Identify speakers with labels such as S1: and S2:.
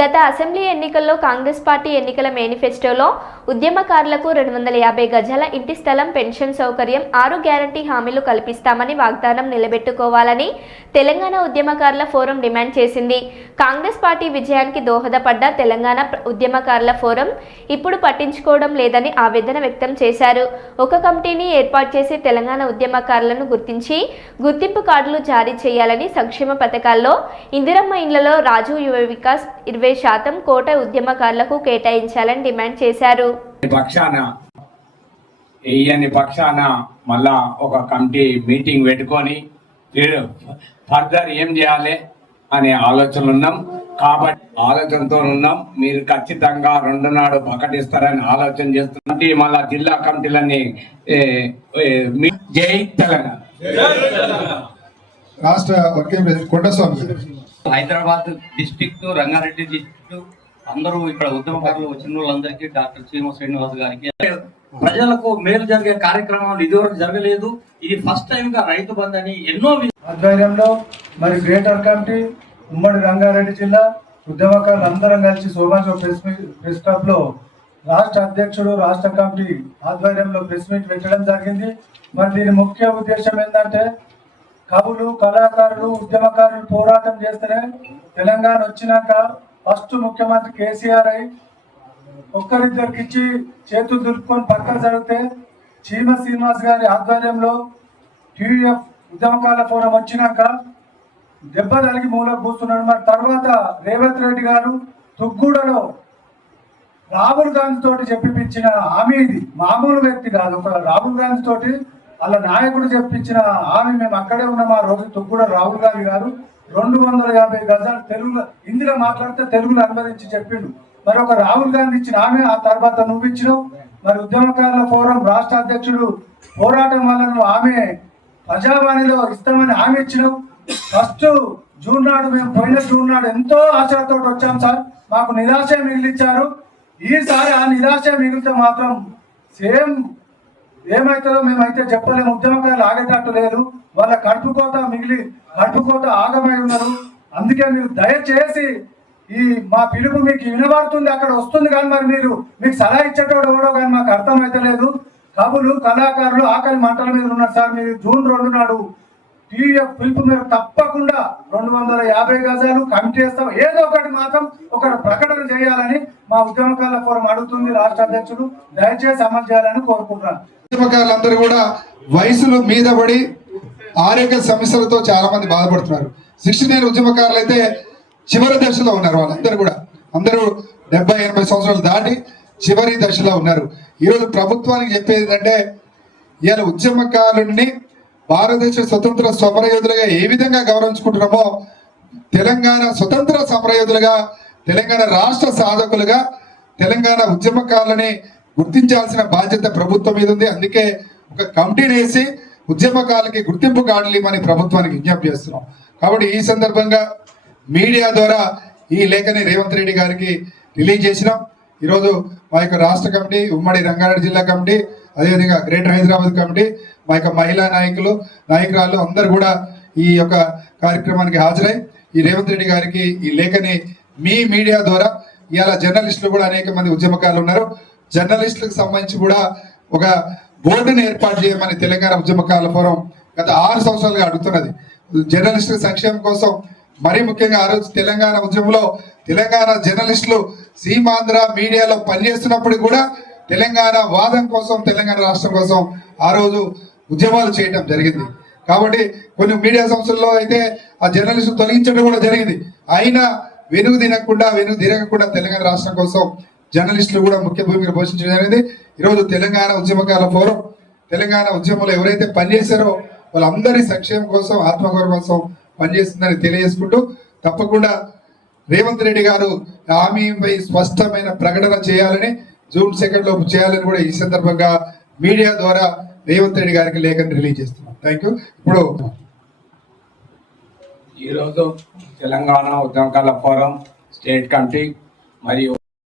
S1: గత అసెంబ్లీ ఎన్నికల్లో కాంగ్రెస్ పార్టీ ఎన్నికల మేనిఫెస్టోలో ఉద్యమకారులకు రెండు వందల యాభై గజాల ఇంటి స్థలం పెన్షన్ సౌకర్యం ఆరు గ్యారంటీ హామీలు కల్పిస్తామని వాగ్దానం నిలబెట్టుకోవాలని తెలంగాణ ఉద్యమకారుల ఫోరం డిమాండ్ చేసింది. కాంగ్రెస్ పార్టీ విజయానికి దోహదపడ్డ తెలంగాణ ఉద్యమకారుల ఫోరం ఇప్పుడు పట్టించుకోవడం లేదని ఆవేదన వ్యక్తం చేశారు. ఒక కమిటీని ఏర్పాటు చేసి తెలంగాణ ఉద్యమకారులను గుర్తించి గుర్తింపు కార్డులు జారీ చేయాలని సంక్షేమ పథకాల్లో ఇందిరమ్మ ఇండ్లలో రాజు యువ వికాస్ ఇరవై శాతం కోట ఉద్యమకారులకు కేటాయించాలని డిమాండ్ చేశారు.
S2: పక్షాన వెయ్యని పక్షాన మళ్ళా ఒక కమిటీ మీటింగ్ పెట్టుకొని ఫర్దర్ ఏం చేయాలి అనే ఆలోచనలు ఉన్నాం. కాబట్టి ఆలోచనతో ఉన్నాం. మీరు ఖచ్చితంగా రెండు నాడు ప్రకటిస్తారని ఆలోచన చేస్తున్నాం. మళ్ళా జిల్లా కమిటీలన్నీ జై తెలంగాణ.
S3: రాష్ట్ర working Kondaswamy.
S4: Hyderabad district Rangareddy district అందరూ ఇక్కడ ఉద్యమకారులు వచ్చిన వాళ్ళందరికీ డాక్టర్ శ్రీమ శ్రీనివాస్ గారికి. ప్రజలకు మేలు జరిగే కార్యక్రమాలు ఇదివరకు జరగలేదు. ఇది ఫస్ట్ టైం గా రైతు బంద్ అని ఎన్నో
S5: ఆధ్వర్యంలో మరి గ్రేటర్ కమిటీ ఉమ్మడి రంగారెడ్డి జిల్లా ఉద్యమకారులు అందరం కలిసి సోమాజో ప్రెస్ ప్రెస్ క్లబ్లో రాష్ట్ర అధ్యక్షుడు రాష్ట్ర కమిటీ ఆధ్వర్యంలో ప్రెస్ మీట్ పెట్టడం జరిగింది. మరి దీని ముఖ్య ఉద్దేశం ఏంటంటే కవులు కళాకారులు ఉద్యమకారులు పోరాటం చేస్తేనే తెలంగాణ వచ్చినాక ఫస్ట్ ముఖ్యమంత్రి కేసీఆర్ అయి ఒక్కరిద్దరికి ఇచ్చి చేతులు దులుపుకొని పక్కన జరిగితే చీమ శ్రీనివాస్ గారి ఆధ్వర్యంలో టీడీఎఫ్ ఉద్యమకాల ఫోరం వచ్చినాక దెబ్బ తలిగి మూలకు కూర్చున్నాడు. మరి తర్వాత రేవంత్ రెడ్డి గారు తుగ్గూడలో రాహుల్ గాంధీ తోటి చెప్పిపించిన హామీ ఇది. మామూలు వ్యక్తి కాదు. ఒక రాహుల్ గాంధీ తోటి అలా నాయకుడు చెప్పించిన ఆమె మేము అక్కడే ఉన్నాం ఆ రోజు తుగ్గూడ రాహుల్ గాంధీ గారు. రెండు వందల యాభై గజాలు తెలుగులో హిందీలో మాట్లాడితే తెలుగులో అనువదించి చెప్పిండు. మరి ఒక రాహుల్ గాంధీ ఇచ్చిన ఆమె ఆ తర్వాత నువ్వు ఇచ్చినావు. మరి ఉద్యమకారుల ఫోరం రాష్ట్ర అధ్యక్షుడు పోరాటం వల్ల నువ్వు ఆమె ప్రజావాణిలో ఇస్తామని ఆమె ఇచ్చినావు. ఫస్ట్ జూన్ నాడు మేము పోయిన జూన్ నాడు ఎంతో ఆశతో వచ్చాం సార్. మాకు నిరాశ మిగిలిచ్చారు. ఈసారి ఆ నిరాశ మిగిలితే మాత్రం సేమ్ ఏమవుతుందో మేమైతే చెప్పలేము. ఉద్యమకారులు ఆగేటట్టు లేదు వాళ్ళ కడుపు కోత మిగిలి కడుపు కోత ఆగమై ఉన్నారు అందుకే మీరు దయచేసి ఈ మా పిలుపు మీకు వినబడుతుంది అక్కడ వస్తుంది కానీ మరి మీరు మీకు సలహా ఇచ్చేటోడు ఎవడో కానీ మాకు అర్థమైతే లేదు కవులు కళాకారులు ఆకలి మంటల మీద ఉన్నారు సార్. మీరు జూన్ రెండు నాడు టీఎఫ్ పిలుపు మీద తప్పకుండా రెండు వందల యాభై గజాలు కమిటీ చేస్తాం. ఏదో ఒకటి మాత్రం ఒక ప్రకటన చేయాలని మా ఉద్యమకాల ఫోరం అడుగుతుంది రాష్ట్ర అధ్యక్షుడు దయచేసి అమలు చేయాలని కోరుకుంటున్నాను.
S3: ఉద్యమకారులందరూ కూడా వయసులు మీద పడి ఆరోగ్య సమస్యలతో చాలా మంది బాధపడుతున్నారు. సిక్స్టీ నైన్ ఉద్యమకారులు అయితే చివరి దశలో ఉన్నారు వాళ్ళందరూ కూడా. అందరూ డెబ్బై ఎనభై సంవత్సరాలు దాటి చివరి దశలో ఉన్నారు. ఈరోజు ప్రభుత్వానికి చెప్పేది ఏంటంటే ఇవాళ ఉద్యమకారుడిని భారతదేశ స్వతంత్ర సమరయోధులుగా ఏ విధంగా గౌరవించుకుంటున్నామో తెలంగాణ స్వతంత్ర సమరయోధులుగా తెలంగాణ రాష్ట్ర సాధకులుగా తెలంగాణ ఉద్యమకారులని గుర్తించాల్సిన బాధ్యత ప్రభుత్వం మీద ఉంది. అందుకే ఒక కమిటీని వేసి ఉద్యమకారులకి గుర్తింపు కార్డులు ఇవ్వమని ప్రభుత్వానికి విజ్ఞప్తి చేస్తున్నాం. కాబట్టి ఈ సందర్భంగా మీడియా ద్వారా ఈ లేఖని రేవంత్ రెడ్డి గారికి రిలీజ్ చేసినాం. ఈరోజు మా యొక్క రాష్ట్ర కమిటీ ఉమ్మడి రంగారెడ్డి జిల్లా కమిటీ అదేవిధంగా గ్రేటర్ హైదరాబాద్ కమిటీ మా యొక్క మహిళా నాయకులు నాయకురాలు అందరూ కూడా ఈ యొక్క కార్యక్రమానికి హాజరై ఈ రేవంత్ రెడ్డి గారికి ఈ లేఖని మీ మీడియా ద్వారా ఇవాళ జర్నలిస్టులు కూడా అనేక మంది ఉద్యమకారులు ఉన్నారు. జర్నలిస్టులకు సంబంధించి కూడా ఒక బోర్డుని ఏర్పాటు చేయమని తెలంగాణ ఉద్యమకారుల ఫోరం గత ఆరు సంవత్సరాలుగా అడుగుతున్నది. జర్నలిస్టుల సంక్షేమం కోసం మరీ ముఖ్యంగా ఆ రోజు తెలంగాణ ఉద్యమంలో తెలంగాణ జర్నలిస్టులు సీమాంధ్ర మీడియాలో పనిచేస్తున్నప్పుడు కూడా తెలంగాణ వాదం కోసం తెలంగాణ రాష్ట్రం కోసం ఆ రోజు ఉద్యమాలు చేయడం జరిగింది. కాబట్టి కొన్ని మీడియా సంస్థల్లో అయితే ఆ జర్నలిస్టు తొలగించడం కూడా జరిగింది. అయినా వెనుగు తినకుండా వెనుగు తిరగకుండా తెలంగాణ రాష్ట్రం కోసం జర్నలిస్టులు కూడా ముఖ్య భూమిక పోషించడం జరిగింది. ఈరోజు తెలంగాణ ఉద్యమకాల ఫోరం. తెలంగాణ ఉద్యమంలో ఎవరైతే పనిచేశారో వాళ్ళందరి సంక్షేమం కోసం ఆత్మగౌరవం కోసం పనిచేస్తుందని తెలియజేసుకుంటూ తప్పకుండా రేవంత్ రెడ్డి గారు హామీపై స్పష్టమైన ప్రకటన చేయాలని జూన్ సెకండ్ లోపు చేయాలని కూడా ఈ సందర్భంగా మీడియా ద్వారా రేవంత్ రెడ్డి గారికి లేఖను రిలీజ్ చేస్తున్నాం. థ్యాంక్ యూ ఇప్పుడు
S2: ఈరోజు తెలంగాణ ఉద్యమకాల ఫోరం స్టేట్ కమిటీ మరియు